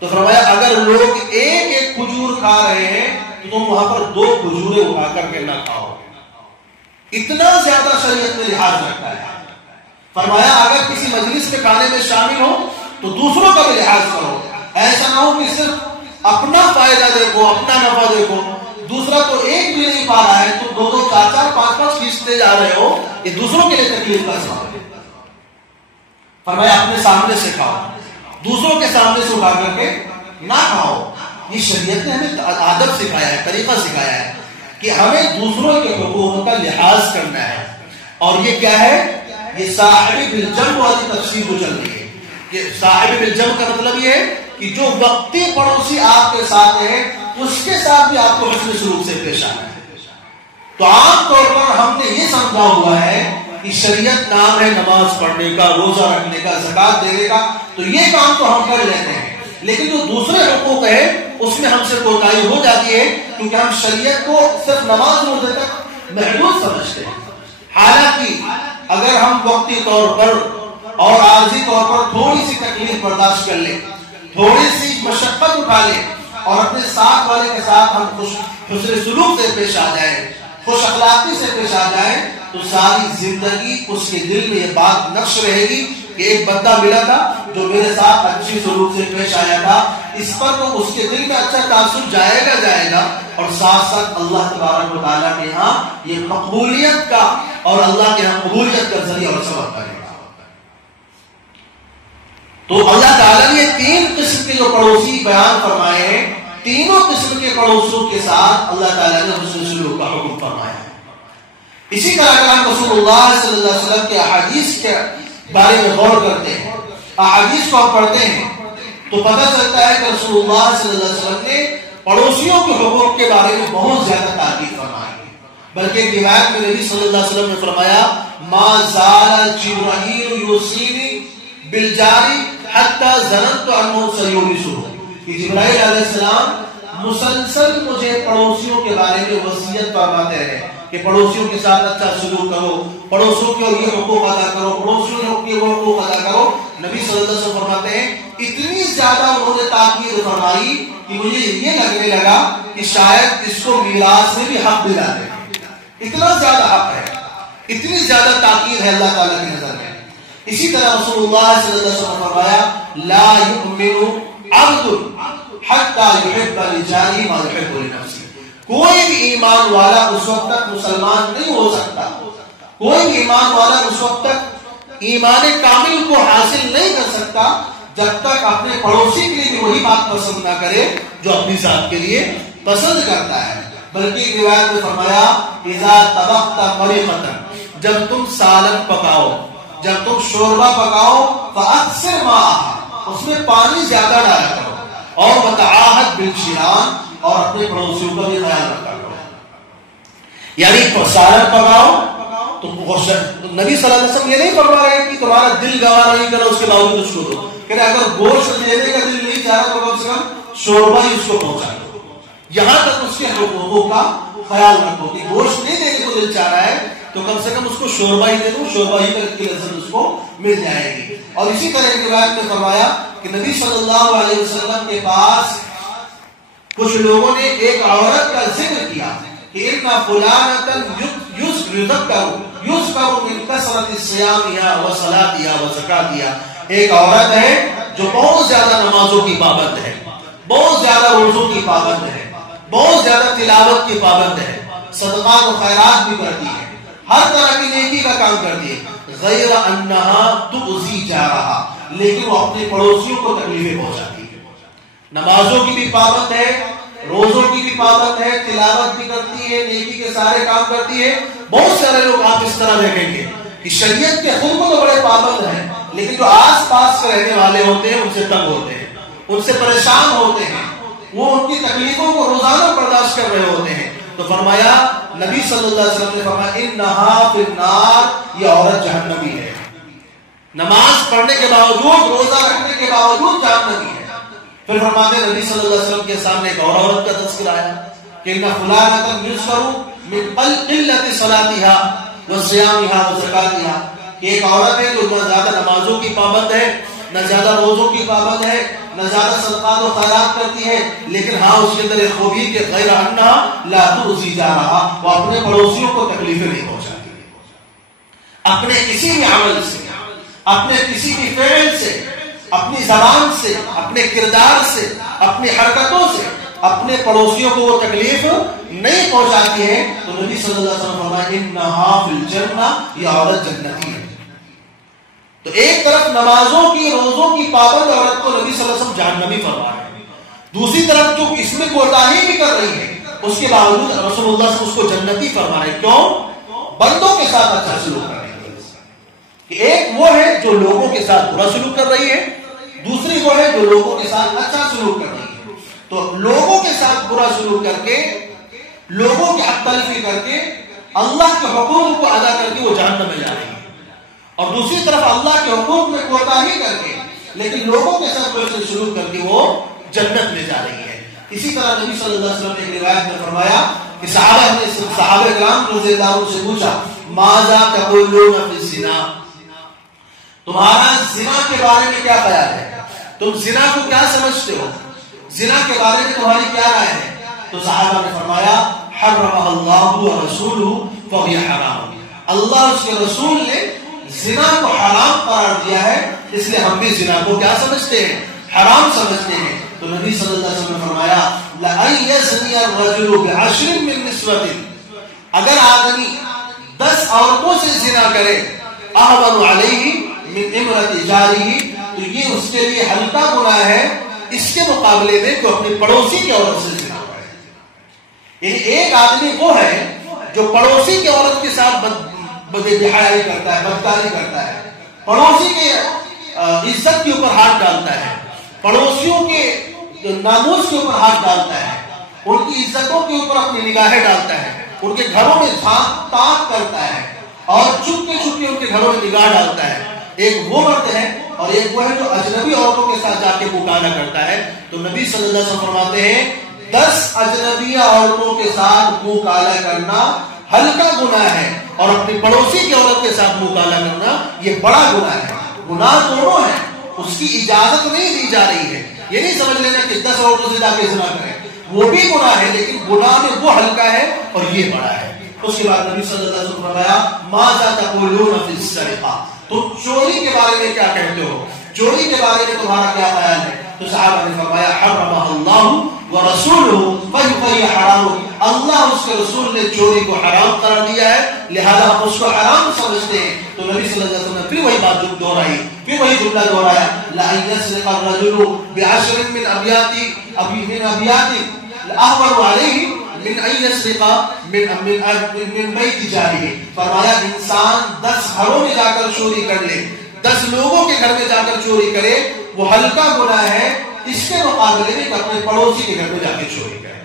تو فرمایا اگر لوگ ایک ایک کھجور کھا رہے ہیں تو تم وہاں پر 2 کھجوریں اٹھا کر کے نہ کھاؤ. اتنا زیادہ شریعت میں لحاظ رکھتا ہے. فرمایا اگر کسی مجلس میں کھانے میں شامل ہو تو دوسروں کا بھی لحاظ کرو, ایسا نہ ہو کہ صرف اپنا فائدہ دیکھو, اپنا نفع دیکھو, دوسرا تو ایک بھی نہیں پا رہا ہے تو 2 2 4 4 5 5 کھینچتے جا رہے ہو, یہ دوسروں کے لیے تکلیف کا سبب ہے. فرمایا اپنے سامنے سے کھاؤ, دوسروں کے سامنے سے اٹھا کر کے نہ کھاؤ. یہ شریعت نے ہمیں آدب سکھایا ہے, طریقہ سکھایا ہے کہ ہمیں دوسروں کے حقوق کا لحاظ کرنا ہے. اور یہ کیا ہے, یہ صاحب بالجنب والی تفسیر کو چل رہی ہے. کہ صاحب بالجنب کا مطلب یہ ہے کہ جو وقتی پڑوسی آپ کے ساتھ ہے اس کے ساتھ بھی آپ کو حسن سلوک سے پیش آنا ہے. تو عام طور پر ہم نے یہ سمجھا ہوا ہے کہ شریعت نام ہے نماز پڑھنے کا, روزہ رکھنے کا, زکات دینے کا, تو یہ کام تو ہم کر لیتے ہیں, لیکن جو دوسرے حقوق ہے اس میں ہم سے کوتاہی ہو جاتی ہے کیونکہ ہم شریعت کو صرف نماز روزے تک محدود سمجھتے ہیں. حالانکہ اگر ہم وقتی طور پر اور عارضی طور پر تھوڑی سی تکلیف برداشت کر لیں, تھوڑی سی مشقت اٹھا لیں اور اپنے ساتھ والے کے ساتھ ہم حسن سلوک سے پیش آ جائیں, خوش اخلاقی سے پیش آ جائیں, تو ساری زندگی اس کے دل میں یہ بات نقش رہے گی کہ ایک بندہ ملا تھا جو میرے ساتھ اچھی سلوک سے پیش آیا تھا، اس پر تو اس کے دل میں اچھا تاثر جائے گا اور ساتھ ساتھ اللہ تبارک و تعالیٰ کے ہاں یہ مقبولیت کا اور اللہ کے ہاں قبولیت کا ذریعہ اور سبب بنے گا۔ تو اللہ تعالیٰ نے تین قسم کے جو پڑوسی بیان فرمائے ہیں، تینوں قسم کے پڑوسیوں کے ساتھ اللہ تعالیٰ نے حسن سلوک کا حکم فرمایا ہے۔ اسی طرح اگر ہم رسول اللہ صلی اللہ علیہ وسلم کے احادیث کے بارے میں غور کرتے ہیں، احادیث کو ہم پڑھتے ہیں تو پتہ چلتا ہے کہ رسول اللہ صلی اللہ علیہ وسلم نے پڑوسیوں کے حقوق کے بارے میں بہت زیادہ تاکید فرمائی ہے۔ بلکہ ایک روایت میں نبی صلی اللہ علیہ وسلم نے فرمایا ما زال جبرائیل یوصینی بالجاری حتی ظننت انہ سیورثہ، کہ جبرائیل علیہ السلام مسلسل مجھے پڑوسیوں کے بارے میں وصیت فرماتے ہیں کہ پڑوسیوں کے ساتھ اچھا سلوک کرو، پڑوسیوں کے یہ حقوق ادا کرو، پڑوسیوں کے وہ حقوق ادا کرو۔ نبی صلی اللہ علیہ وسلم فرماتے ہیں اتنی زیادہ انہوں نے تاکید فرمائی کہ مجھے یہ لگنے لگا کہ شاید اس کو میراث میں بھی حق دلا دیں، اتنا زیادہ حق ہے، اتنی زیادہ تاکید ہے اللہ تعالیٰ کی نظر میں۔ اسی طرح رسول اللہ صلی اللہ علیہ وسلم نے فرمایا لا یؤمن عبد حتی یحب لجارہ ما یحب لنفسہ، کوئی بھی ایمان والا اس وقت تک مسلمان نہیں ہو سکتا، کوئی بھی ایمان والا اس وقت تک ایمان کامل کو حاصل نہیں کر سکتا جب تک اپنے پڑوسی کے لیے بھی وہی بات پسند نہ کرے جو اپنی ذات کے لیے پسند کرتا ہے۔ بلکہ ایک روایت میں فرمایا اذا طبخت مریقۃ، جب تم سالن پکاؤ، جب تم شوربہ پکاؤ فاکثر ماء، اس میں پانی زیادہ ڈالا کرو، اور وتعاہد بالجیران، اور اپنے پڑوسیوں کا بھی خیال رکھا کرو۔ یعنی سالن پکاؤ تو نبی صلی اللہ علیہ وسلم یہ نہیں فرما رہے کہ تمہارا دل گوارا نہیں کرو اس کے باوجود اس کو دو، کہ اگر گوشت دینے کا دل نہیں چاہ رہا تو کم سے کم شوربہ ہی اس کو پہنچا دو، یہاں تک اس کے حقوق کا خیال رکھو کہ گوشت نہیں دینے کو دل چاہ رہا ہے تو کم سے کم اس کو شوربہ ہی دے دو، شوربہ ہی کی لذت اس کو مل جائے گی۔ اور اسی طرح ایک روایت میں فرمایا کہ نبی صلی اللہ علیہ وسلم کے پاس کچھ لوگوں نے ایک عورت کا ذکر کیا کہ ان فلانۃ یذکر من کثرۃ صیامها وصلاتها وزکاتها، ایک عورت ہے جو بہت زیادہ نمازوں کی پابند ہے، بہت زیادہ روزوں کی پابند ہے، بہت زیادہ تلاوت کی پابند ہے، صدقات و خیرات بھی کرتی ہے، ہر طرح کی نیکی کا کام کرتی ہے، غیر انہا تؤذی جارہا، لیکن وہ اپنے پڑوسیوں کو تکلیفیں پہنچاتی ہے، نمازوں کی بھی پابند ہے، روزوں کی بھی پابند ہے، تلاوت بھی کرتی ہے، نیکی کے سارے کام کرتی ہے۔ بہت سارے لوگ آپ اس طرح دیکھیں گے کہ شریعت کے خود کو تو بڑے پابند ہیں، لیکن جو آس پاس کے رہنے والے ہوتے ہیں ان سے تنگ ہوتے ہیں، ان سے پریشان ہوتے ہیں، وہ ان کی تکلیفوں کو روزانہ برداشت کر رہے ہوتے ہیں۔ تو فرمایا نبی صلی اللہ علیہ وسلم نے فرمایا انہا فی النار، یہ عورت جہنمی ہے، نماز پڑھنے کے باوجود، روزہ رکھنے کے باوجود جہنمی ہے۔ پھر فرماتے نبی صلی اللہ علیہ وسلم کے سامنے ایک اور عورت کا تذکرہ آیا کہ ان فلانۃ یذکر من قلۃ صلاتها وصیامها وزکاتها، کہ ایک عورت ہے جو نہ زیادہ نمازوں کی پابند ہے، نہ زیادہ روزوں کی پابند ہے، نہ زیادہ صدقات و خیرات کرتی ہے، لیکن ہاں اس کے اندر ایک خوبی کہ غیر انہا لا تؤذی جارہا، وہ اپنے پڑوسیوں کو تکلیفیں نہیں پہنچاتی، اپنے کسی بھی عمل سے، اپنے کسی بھی فعل سے، اپنی زبان سے، اپنے کردار سے، اپنی حرکتوں سے اپنے پڑوسیوں کو وہ تکلیف نہیں پہنچاتی ہے۔ تو نبی صلی اللہ علیہ وسلم فرمایا انہا فی الجنہ، یہ عورت جنتی ہے۔ تو ایک طرف نمازوں کی، روزوں کی پابند عورت کو نبی صلی اللہ علیہ وسلم جہنمی فرما رہے ہیں، دوسری طرف جو اس میں کوتاہی بھی کر رہی ہے اس کے باوجود رسول اللہ صلی اللہ علیہ وسلم اس کو جنتی فرما رہے ہیں۔ کیوں؟ بندوں کے ساتھ اچھا سلوک کر رہی ہے، کہ ایک وہ ہے جو لوگوں کے ساتھ برا سلوک کر رہی ہے، دوسری وہ ہے جو لوگوں کے ساتھ اچھا سلوک کر رہی ہے۔ تو لوگوں کے ساتھ برا سلوک کر کے، لوگوں کی حق تلفی کر کے، اللہ کے حقوق کو ادا کر کے وہ جہنم میں جا رہی ہے، اور دوسری طرف اللہ کے حقوق میں کوتاہی کر کے لیکن لوگوں کے ساتھ کوئی سلوک کر کے وہ جنت میں جا رہی ہے۔ اسی طرح نبی صلی اللہ علیہ وسلم نے ایک روایت میں فرمایا کہ صحابہ کرام رضی اللہ عنہم سے پوچھا ماذا تقولون فی الزنا، تمہارا زنا کے بارے میں کیا خیال ہے، تم زنا کو کیا سمجھتے ہو، زنا کے بارے میں تمہاری کیا رائے ہے؟ تو صحابہ نے فرمایا حرمہ اللہ ورسولہ فہی حرام، اللہ اس کے رسول نے زنا کو حرام قرار دیا ہے، اس لیے ہم بھی زنا کو کیا سمجھتے ہیں؟ حرام سمجھتے ہیں۔ تو نبی صلی اللہ علیہ وسلم نے فرمایا لَأَن يَزْنِيَ الرَّجُلُ بِعَشْرٍ مِّن نِّسْوَةٍ، اگر آدمی 10 عورتوں سے زنا کرے أَهْوَنُ عَلَيْهِ مِنْ امْرَةِ جَارِهِ، تو یہ اس کے لیے ہلکا گناہ ہے اس کے مقابلے میں کہ اپنی پڑوسی کی عورت سے زنا کرے۔ یعنی ایک آدمی وہ ہے جو پڑوسی کی عورت کے ساتھ بدحیائی کرتا ہے، بدکاری کرتا ہے، پڑوسی کے عزت کے اوپر ہاتھ ڈالتا ہے، پڑوسیوں کے ناموس کے اوپر ہاتھ ڈالتا ہے، ان کی عزتوں کے اوپر اپنی نگاہیں ڈالتا ہے، ان کے گھروں میں جھانک تاک کرتا ہے اور چپکے چپکے ان کے گھروں میں نگاہ ڈالتا ہے۔ ایک وہ مرد ہے اور ایک وہ ہے جو اجنبی عورتوں کے ساتھ جا کے مکالمہ کرتا ہے۔ تو نبی صلی اللہ علیہ وسلم فرماتے ہیں 10 اجنبی عورتوں کے ساتھ مکالمہ کرنا ہلکا گناہ ہے اور اپنی پڑوسی کی عورت کے ساتھ مکالمہ کرنا یہ بڑا گناہ ہے۔ گناہ دونوں ہے، اس کی اجازت نہیں دی جا رہی ہے۔ یہ نہیں سمجھ لینا کہ 10 عورتوں سے جا کے زنا کریں، وہ بھی گناہ ہے لیکن گناہ میں وہ ہلکا ہے اور یہ بڑا ہے۔ اس کے بعد نبی صلی اللہ علیہ وسلم نے فرمایا ماذا تقولون فی السرقہ، تم چوری کے بارے میں کیا کہتے ہو؟ چوری کے بارے میں تمہارا کیا خیال ہے؟ تو صحابہ نے فرمایا حرمہ اللہ ورسولہ فہی حرام، اللہ اس کے رسول نے چوری کو حرام قرار دیا ہے لہذا ہم اس کو حرام سمجھتے ہیں۔ تو نبی صلی اللہ علیہ وسلم نے پھر وہی بات دہرائی، پھر وہی جملہ دہرایا لَأَن يَسْرِقَ الرَّجُلُ بِعَشْرٍ مِّنْ أَبْيَاتٍ أَهْوَنُ عَلَيْهِ من أن يسرق من بیت جارہ، فرمایا انسان 10 گھروں میں جا کر چوری کر لے، 10 لوگوں کے گھر میں جا کر چوری کرے، وہ ہلکا گناہ ہے اس کے مقابلے میں اپنے پڑوسی کے گھر میں جا کے چوری کرے۔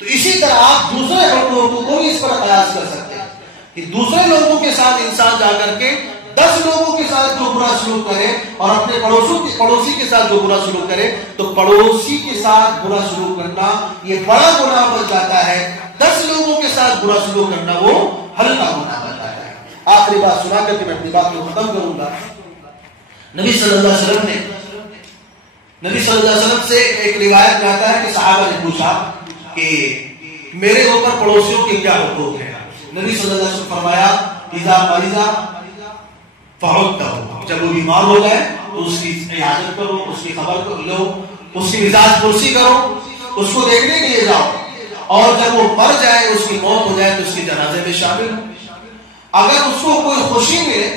تو اسی طرح آپ دوسرے حقوق کو بھی اس پر قیاس کر سکتے ہیں کہ دوسرے لوگوں کے ساتھ انسان جا کر کے 10 لوگوں کے ساتھ جو برا سلوک کرے اور اپنے پڑوسی کے ساتھ جو برا سلوک کرے، تو پڑوسی کے ساتھ برا سلوک کرنا یہ بڑا گناہ بن جاتا ہے، 10 لوگوں کے ساتھ برا سلوک کرنا وہ ہلکا گناہ بن جاتا ہے۔ آخری بات سنا کر کے میں اپنی بات کو ختم کروں گا۔ نبی صلی اللہ علیہ وسلم سے ایک روایت میں آتا ہے کہ صحابہ نے پوچھا کہ میرے اوپر پڑوسیوں کے کیا حقوق ہیں؟ نبی صلی اللہ علیہ وسلم فرمایا اذا مریضا فعدته، جب وہ بیمار ہو جائے تو اس کی عیادت کرو، اس کی خبر لو، اس کی مزاج پرسی کرو، اس کو دیکھنے کے لیے جاؤ، اور جب وہ مر جائے، اس کی موت ہو جائے تو اس کی جنازے میں شامل ہو۔ اگر اس کو کوئی خوشی ملے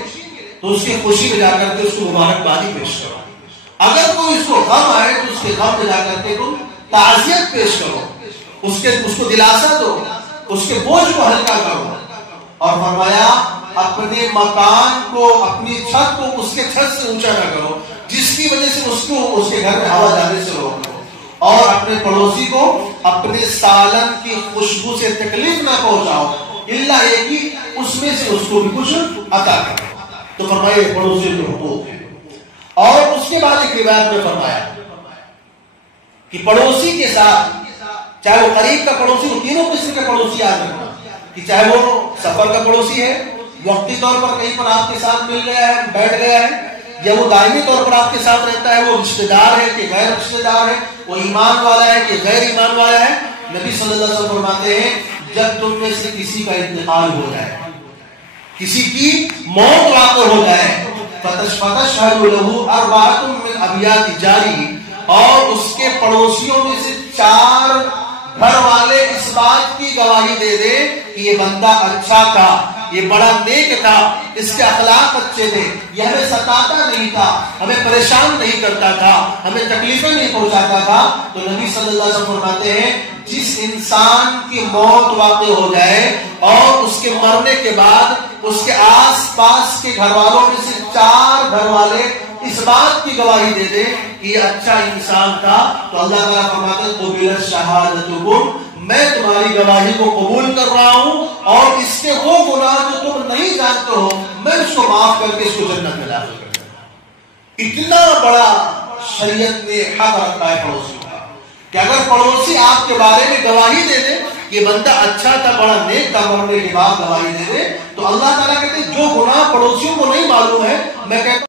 تو اس کی خوشی میں جا کر کے اس کو مبارکبادی پیش کرو، اگر کوئی اس کو غم آئے تو اس کے غم میں جا کر کے تم تعزیت پیش کرو، اس کو دلاسا دو، اس کے بوجھ کو ہلکا کرو۔ اور فرمایا اپنے مکان کو، اپنی چھت کو اس کے چھت سے اونچا نہ کرو جس کی وجہ سے اس کو اس کے گھر میں ہوا جانے سے روکو، اور اپنے پڑوسی کو اپنے سالن کی خوشبو سے تکلیف نہ پہنچاؤ الا یہ کہ اس میں سے اس کو بھی کچھ عطا کرو۔ تو فرمایا پڑوسی کے حقوق ہیں۔ اور اس کے بعد ایک روایت میں فرمایا کہ پڑوسی کے ساتھ، چاہے وہ قریب کا پڑوسی ہو، تینوں قسم کے پڑوسی یاد رکھنا، کہ چاہے وہ سفر کا پڑوسی ہے، وقتی طور پر کہیں پر آپ کے ساتھ مل گیا ہے، بیٹھ گیا ہے، یا وہ دائمی طور پر آپ کے ساتھ رہتا ہے، وہ رشتہ دار ہے کہ غیر رشتہ دار ہے، وہ ایمان والا ہے کہ غیر ایمان والا ہے، نبی صلی اللہ علیہ وسلم فرماتے ہیں جب تم میں سے کسی کا انتقال ہو جائے، کسی کی موت واقع ہو جائے، فَتَشْهَدُ لَهُ أَرْبَعَةٌ مِّنْ أَبْيَاتِ جَارِهِ، اور اس کے پڑوسیوں میں سے 4 گھر والے اس بات کی گواہی دے دے کہ یہ بندہ اچھا تھا، یہ بڑا نیک تھا، اس کے اخلاق اچھے تھے، یہ ہمیں ستاتا نہیں تھا، ہمیں پریشان نہیں کرتا تھا، ہمیں تکلیفیں نہیں پہنچاتا تھا۔ تو نبی صلی اللہ علیہ وسلم فرماتے ہیں جس انسان کی موت واقع ہو جائے اور اس کے مرنے کے بعد اس کے آس پاس کے گھر والوں میں سے 4 گھر والے اس بات کی گواہی دے دے کہ یہ اچھا انسان تھا، تو اللہ تعالیٰ فرماتے ہیں قبلت شہادتکم، میں تمہاری گواہی کو قبول کر رہا ہوں، اور اس کے وہ گناہ جو تم نہیں جانتے ہو میں اس کو معاف کر کے اس کو جنت میں داخل کر دوں گا۔ اتنا بڑا شریعت نے حق رکھا ہے پڑوسی کا کہ اگر پڑوسی آپ کے بارے میں گواہی دے دے یہ بندہ اچھا تھا، بڑا نیک تھا، مرنے کے بعد گواہی دے دے، تو اللہ تعالیٰ کہتے ہیں جو گناہ پڑوسیوں کو نہیں معلوم ہے میں کہتا